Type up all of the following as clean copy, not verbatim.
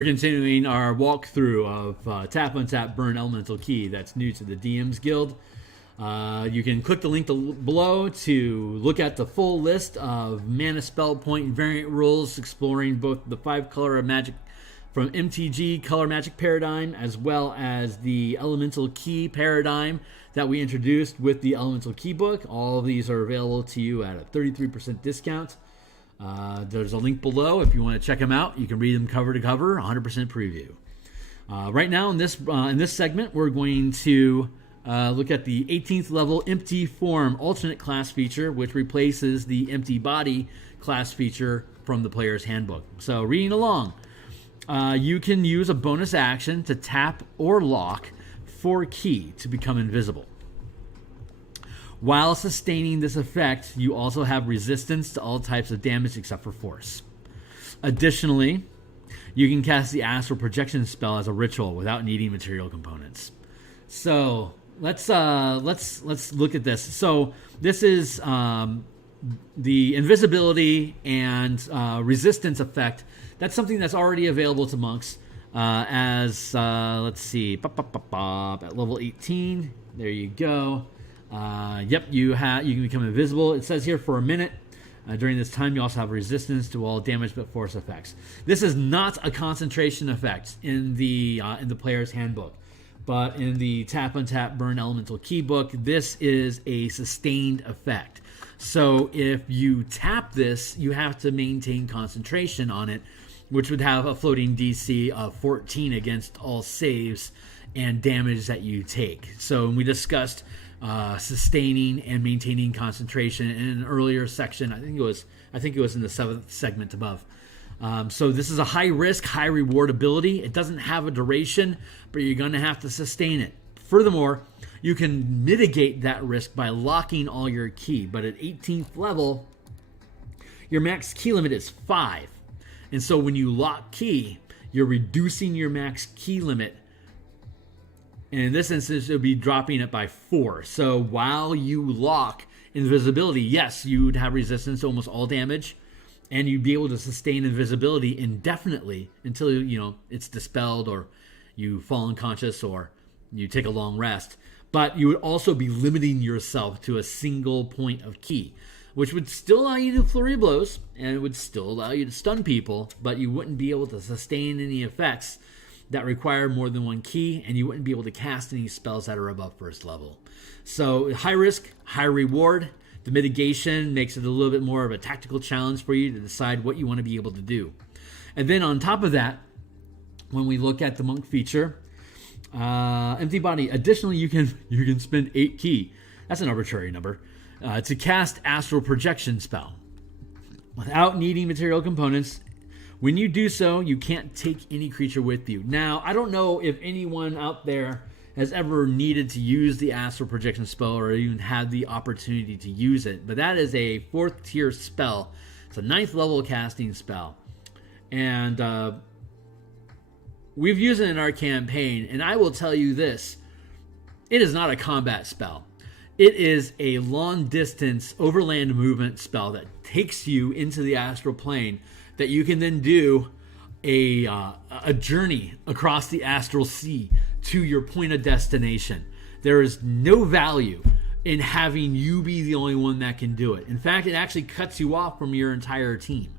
We're continuing our walkthrough of Tap Untap Burn Elemental Key. That's new to the DMsGuild. You can click the link below to look at the full list of mana spell point variant rules, exploring both the 5-color magic from MTG color magic paradigm, as well as the elemental key paradigm that we introduced with the elemental key book. All of these are available to you at a 33% discount. There's a link below if you want to check them out. You can read them cover to cover, 100% preview. Right now in this segment, we're going to look at the 18th level Empty Form alternate class feature, which replaces the Empty Body class feature from the player's handbook. So reading along, you can use a bonus action to tap or lock for key to become invisible. While sustaining this effect, you also have resistance to all types of damage except for force. Additionally, you can cast the Astral Projection spell as a ritual without needing material components. So let's look at this. So this is the invisibility and resistance effect. That's something that's already available to monks as let's see, at level 18. There you go. You can become invisible. It says here for a minute. During this time, you also have resistance to all damage but force effects. This is not a concentration effect in the player's handbook, but in the Tap Untap Burn Elemental Key book, this is a sustained effect. So if you tap this, you have to maintain concentration on it, which would have a floating DC of 14 against all saves and damage that you take. So we discussed sustaining and maintaining concentration in an earlier section. I think it was in the 7th segment above. So this is a high risk, high reward ability. It doesn't have a duration, but you're going to have to sustain it. Furthermore, you can mitigate that risk by locking all your key. But at 18th level, your max key limit is 5. And so when you lock key, you're reducing your max key limit. And in this instance, it would be dropping it by 4. So while you lock invisibility, yes, you would have resistance to almost all damage, and you'd be able to sustain invisibility indefinitely until it's dispelled, or you fall unconscious, or you take a long rest. But you would also be limiting yourself to a single point of key, which would still allow you to flurry blows, and it would still allow you to stun people, but you wouldn't be able to sustain any effects that require more than one key, and you wouldn't be able to cast any spells that are above first level. So high risk, high reward. The mitigation makes it a little bit more of a tactical challenge for you to decide what you want to be able to do. And then on top of that, when we look at the monk feature, empty body. Additionally, you can spend 8 key. That's an arbitrary number to cast Astral Projection spell without needing material components. When you do so, you can't take any creature with you. Now, I don't know if anyone out there has ever needed to use the Astral Projection spell or even had the opportunity to use it, but that is a 4th tier spell. It's a 9th level casting spell. And we've used it in our campaign, and I will tell you this. It is not a combat spell. It is a long distance overland movement spell that takes you into the astral plane that you can then do a journey across the astral sea to your point of destination. There is no value in having you be the only one that can do it. In fact, it actually cuts you off from your entire team.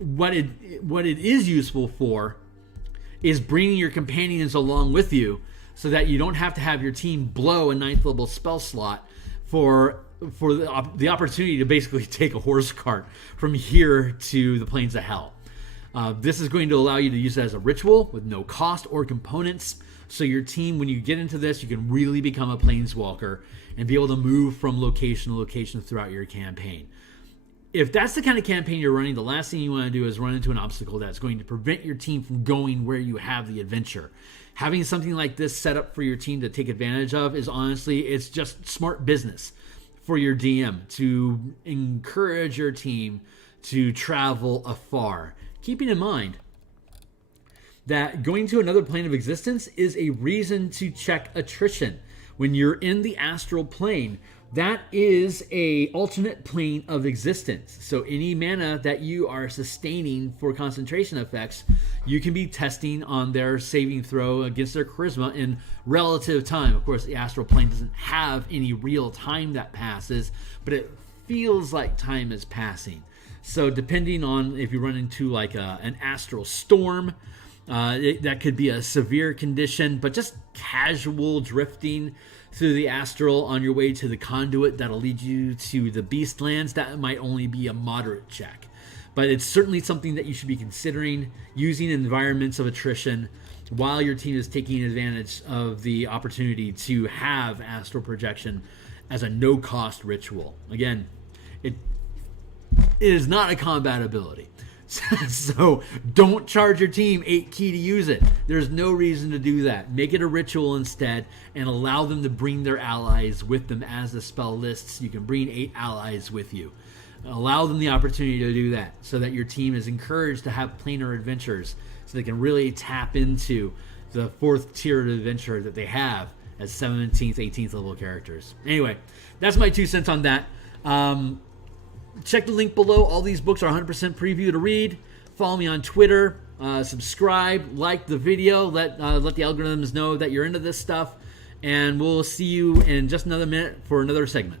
What it is useful for is bringing your companions along with you, so that you don't have to have your team blow a 9th level spell slot for the opportunity to basically take a horse cart from here to the plains of hell. This is going to allow you to use it as a ritual with no cost or components. So your team, when you get into this, you can really become a planeswalker and be able to move from location to location throughout your campaign. If that's the kind of campaign you're running, the last thing you want to do is run into an obstacle that's going to prevent your team from going where you have the adventure. Having something like this set up for your team to take advantage of is honestly, it's just smart business for your DM to encourage your team to travel afar. Keeping in mind that going to another plane of existence is a reason to check attrition. When you're in the astral plane, That is a alternate plane of existence. So any mana that you are sustaining for concentration effects, you can be testing on their saving throw against their charisma in relative time. Of course, the astral plane doesn't have any real time that passes, but it feels like time is passing. So depending on if you run into like an astral storm, that could be a severe condition, but just casual drifting through the astral on your way to the conduit that'll lead you to the Beastlands, that might only be a moderate check. But it's certainly something that you should be considering using in environments of attrition while your team is taking advantage of the opportunity to have astral projection as a no-cost ritual. Again, it is not a combat ability. So don't charge your team 8 ki to use it. There's no reason to do that. Make it a ritual instead and allow them to bring their allies with them as the spell lists. You can bring 8 allies with you. Allow them the opportunity to do that so that your team is encouraged to have planar adventures so they can really tap into the 4th tier of adventure that they have as 17th, 18th level characters. Anyway, that's my 2 cents on that. Check the link below. All these books are 100% preview to read. Follow me on Twitter. Subscribe, like the video. Let the algorithms know that you're into this stuff. And we'll see you in just another minute for another segment.